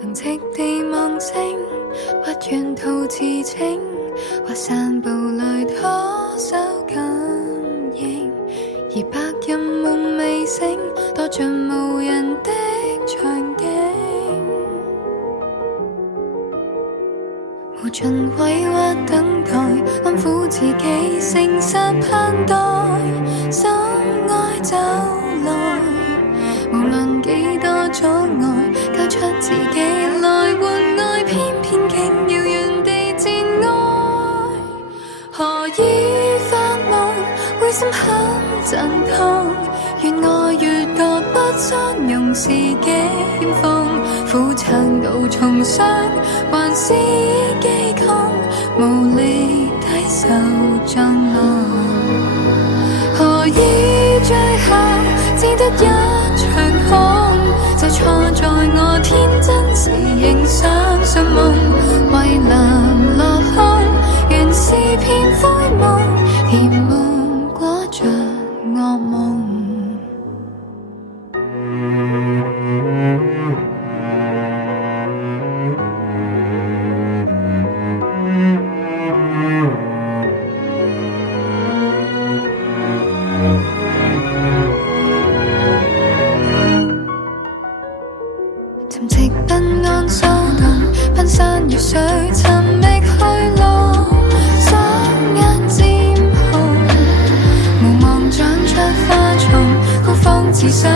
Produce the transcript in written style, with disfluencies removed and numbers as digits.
能席地望星，不願吐自稱，或散步裏拖手感應，而白日夢未醒，多像無人的場景，無盡委屈等待，安撫自己，誠實盼待，深愛就來，無論幾多阻礙，交出自己來換愛，偏偏竟遙遠地戰愛，何以發夢會心很震痛，越愛越覺不相容是幾險況，苦撐到重傷，還是已飢渴，無力抵受障礙，何以最後只得一場空，就錯在我天真時仍相信夢，為難落空，原是片灰夢，甜夢裹着噩夢。沉寂不安疏動，奔山越水，尋覓去路，雙眼漸紅，無望長出花叢，孤芳自賞。